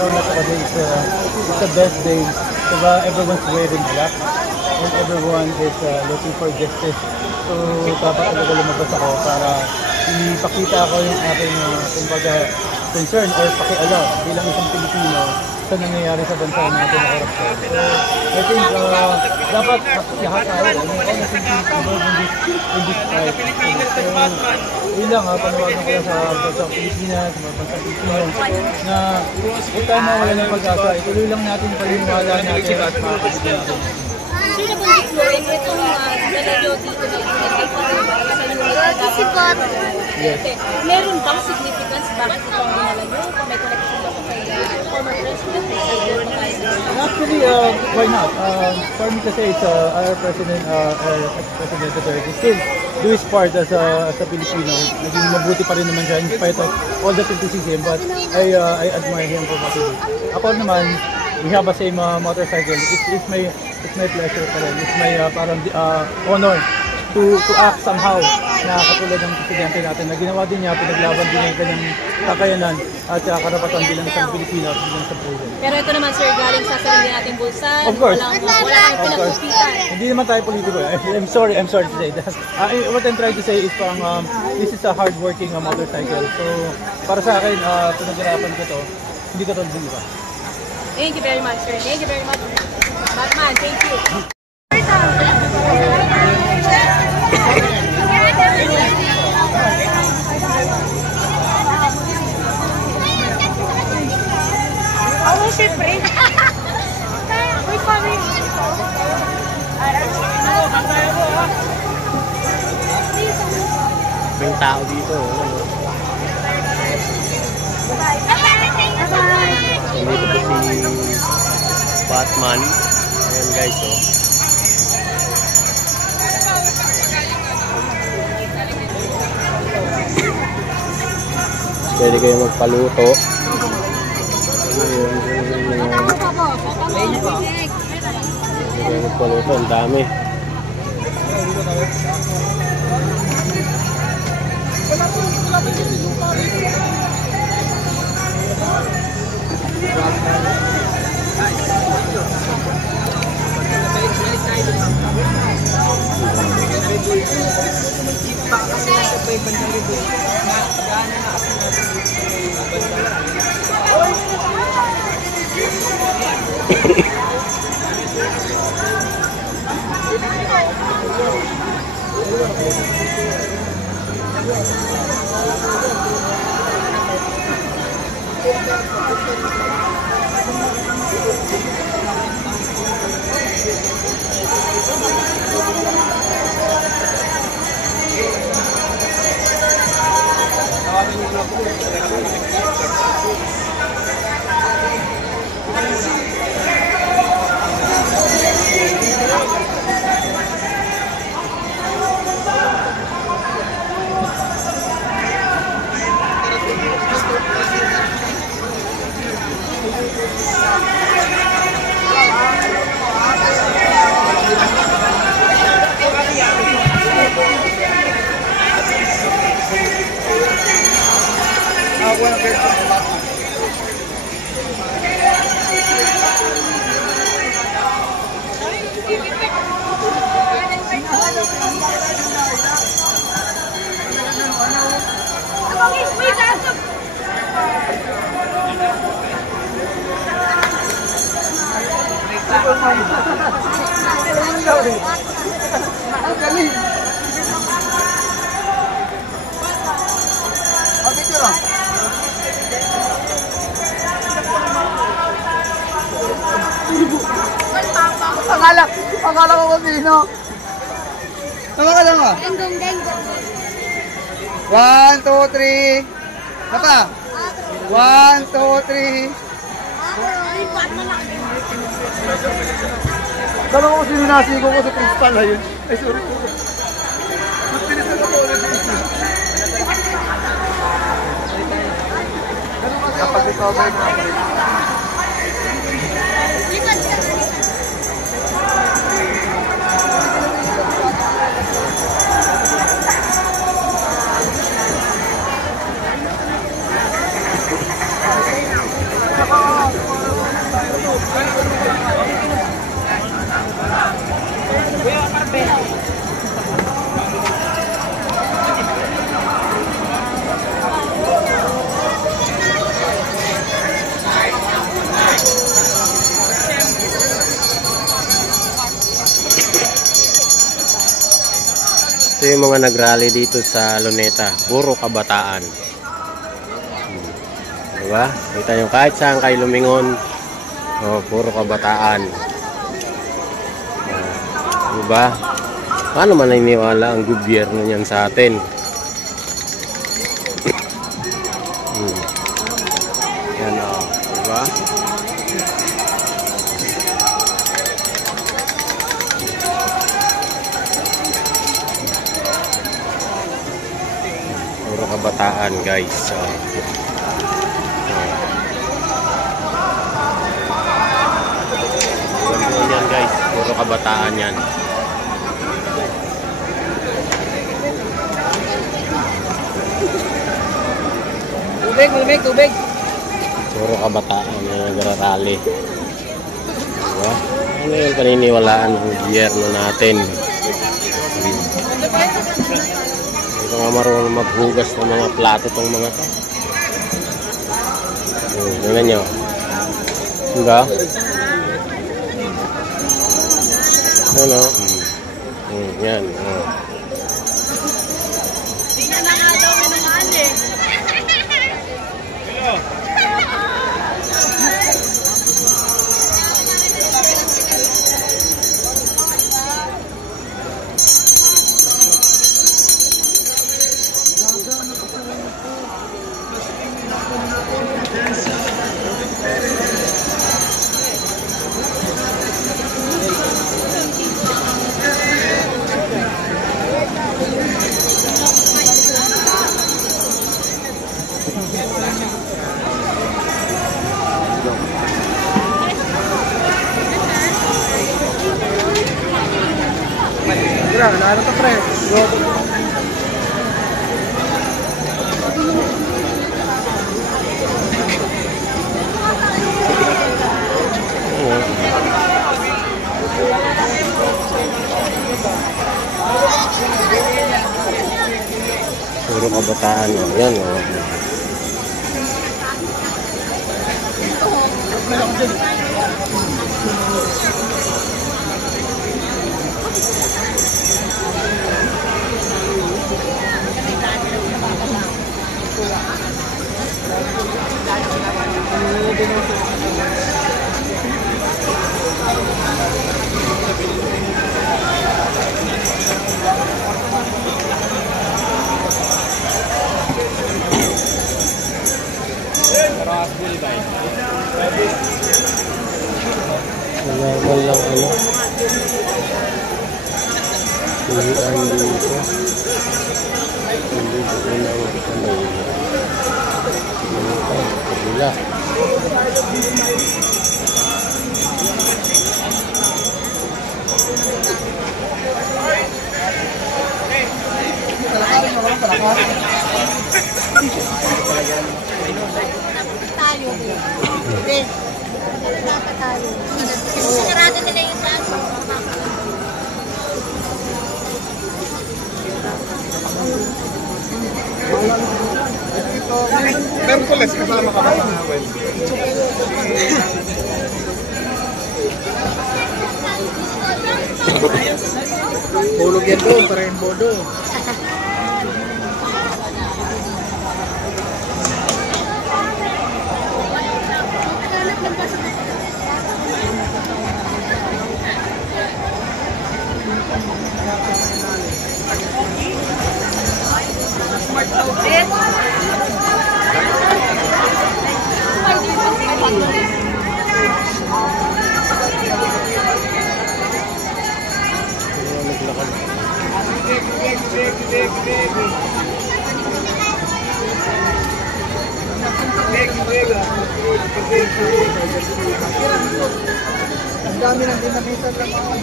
Today it's the best day. Diba, everyone's wearing black and everyone is looking for justice. So dapat talaga lumabas ako para ipakita ko yung aking kumbaga concern or pakialam bilang isang Pilipino sa nangyayari sa bansa natin na korupsyon. So I think dapat lahat tayo honestly involved in this fight. So yun lang panawagan ko lang sa bansang Pilipinas, sa bansang Pilipinas na huwag tayo mawala ng pag-asa. Ituloy lang natin yung paniniwala natin at makakabigyan natin. Sir, nabanggit mo rin itong dalayo dito na inilagay pa rin sa unit na Yes. Meron bang significance bakit itong dinalayo? Kung may connection ba ito kay former president? Actually, why not? For me kasi it's our president, ex-president Duterte still do his part as a Filipino. Naging mabuti pa rin naman siya in spite of all the criticism, but I admire him for what he did. Ako naman, we have the same motorcycle. It's my pleasure pa rin. It's my parang honor to act somehow na katulad ng presidente natin na ginawa din niya, pinaglaban din niya kanyang kakayanan at karapatan bilang isang Pilipino at bilang sa puso. Pero ito naman sir, galing sa sarili nating bulsa. Of course. Wala kang pinakupitan. Hindi naman tayo politiko. I'm sorry to say that. What I'm trying to say is parang this is a hard-working motorcycle. So para sa akin, pinaghirapan ko to, hindi ko to biliba. Thank you very much sir. Thank you very much. Batman, thank you. Oo, siyempre. Uy, kami. May tao dito. Dito po si Batman. Ayan guys, oh. Pwede kayo magpaluto. Pwede magpaluto, ang dami. Akala ko kung sino. Tama ka lang ah. 1, 2, 3. Napa? 1, 2, 3. Tama ko kung sino nasigo ko sa principal ha yun. Ay sorry po. Magtinis na ako ulit. Kapag recover na ako. yung mga nag-rally dito sa Luneta. Puro kabataan. Diba? Kita nyo kahit saan kayo lumingon. Oh, puro kabataan. Diba? Paano man naniniwala ang gobyerno niyan sa atin? Yan o. Diba? Puro kabataan guys. Ganun yan guys. Puro kabataan yan. Tubig. Puro kabataan na nagrarally. Diba? Ano yung paniniwalaan ng gobyerno natin? Hindi nga marunong maghugas ng mga plato tong mga to. Tingnan nyo. Diba? Ano? Yan. Ano to pre? Puro kabataan. Yan o. Walang ano. Pilihan dito. Hindi ko na kabila. Tayo din. Tayo. Kasi sarado nila yung daan. Merkules kasama ka ba sa awel? Tulog yan doon, para yung bodo. Ang dami nang dinamitan ng mga